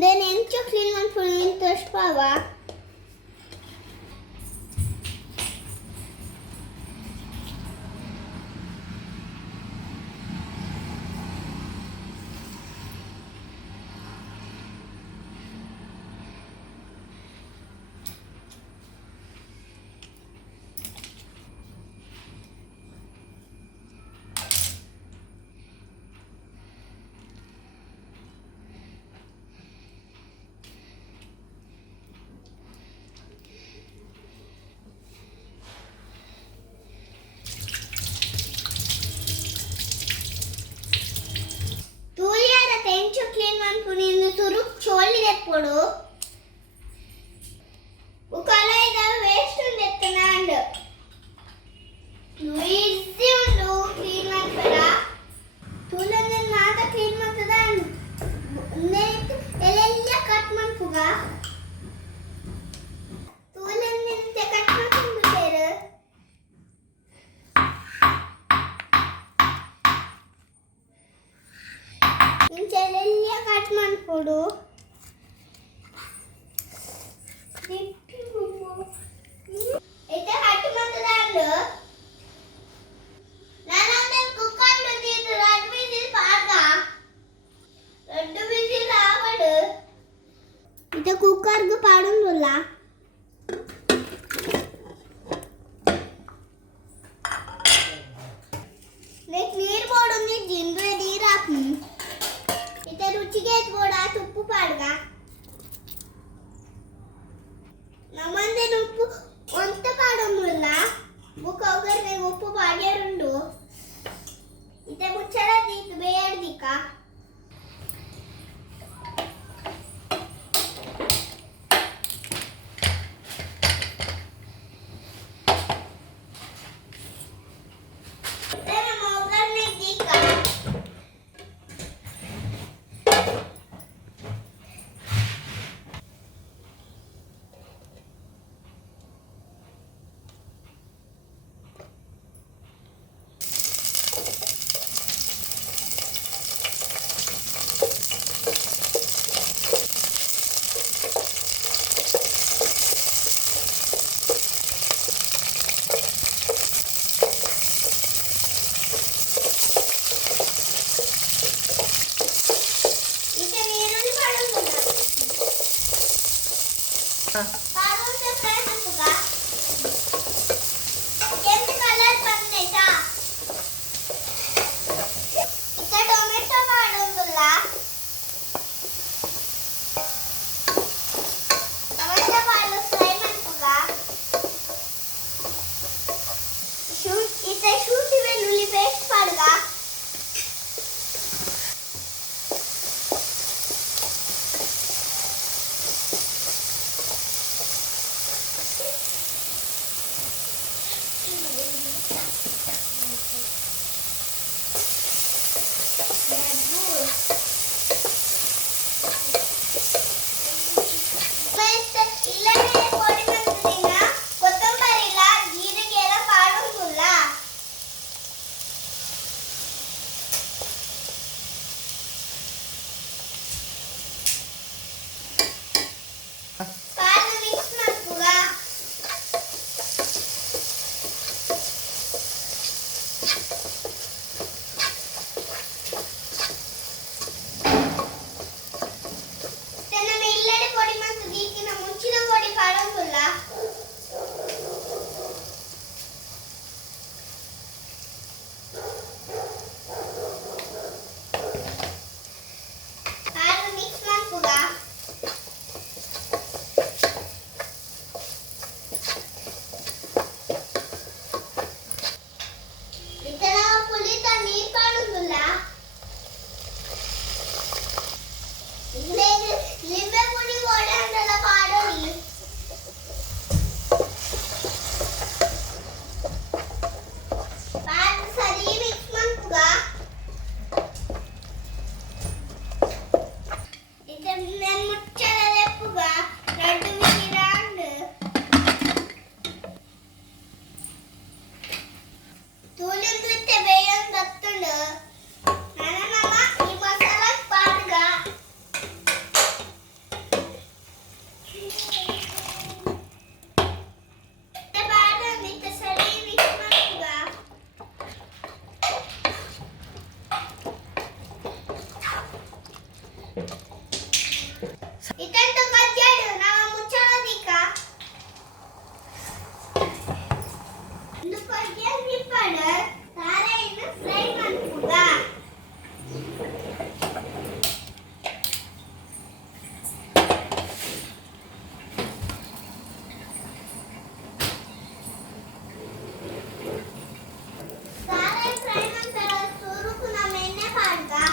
Den encho clean man punin tosh pawa. Encho clean man punin suruk choli deppodu. Ukala ida waste undettana and easy undu clean ಮಾಡ್ತಾರಾ ತೂಲನ್ನ ಮಾತ clean ಮಾಡ್ತದ net ಎಲ್ಲೆಲ್ಲ cut ಮಾಡ್ಕುಗ ತೂಲನ್ನ ನಿಂತೆ cut ಮಾಡ್ಕೊಂಡ್ಬಿಟ್ಟೇರು ಇಂಚೆಲ್ಲ cut ಮಾಡ್ಕೊಡು cooker को पाडून बोला नेक नीर बोडून नी जिंदू नीर आखी इथे रुचिगे बोडा तुप्पू पाडगा नमंदे उप्पू अंत पाडून बोला बुक वगैरे उप्पू पाड्यारुंडू इथे मुच्छला दीक बेड दिका पाडून ते फ्राय करतो का केंद्र कलर बननेचा इथे टोमॅटो काढून बोला टोमॅटो पाडून फ्राय करतो का इथे शुटी वेलुल्ली paste पाडगा Ikan tu kerja nama muncul dika. Untuk kerja di pada tarik ini fry manpuga. Tarik fry mantar suruh kuna menne parga.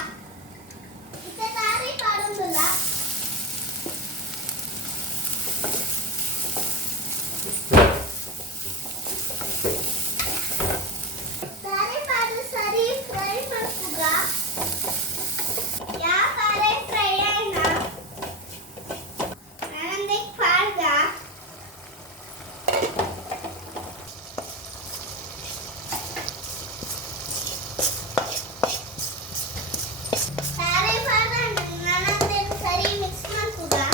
Kita tarik parung dulu. Tarik paru sari fry manpuga. Ya tarik fry aina. Nanti parga. Tarik parga nanti sari mix manpuga.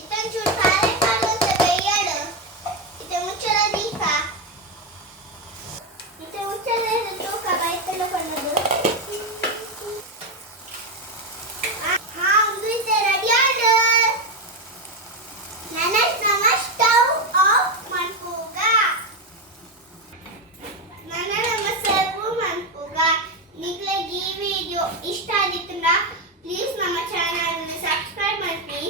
Ikan tarik paru sebaya itu muncul dika. Itu muncul itu kabai telu panadu. Untuk itu ready ada. Nanas nama stove off manpuga. Nanas nama serbu manpuga. Nikle lagi video ಇಷ್ಟ ಆಗಿತ್ತಂದ್ರೆ please ನಮ್ಮ channel subscribe ಮಾಡಿ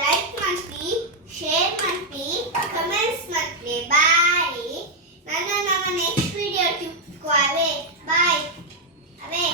like ಮಾಡಿ share ಮಾಡಿ comments ಮಾಡಿ ಬಾಯ್ ನಮ್ಮ next video ಸಿಗ್ತೇವೆ ಬಾಯ್ ಅವೇ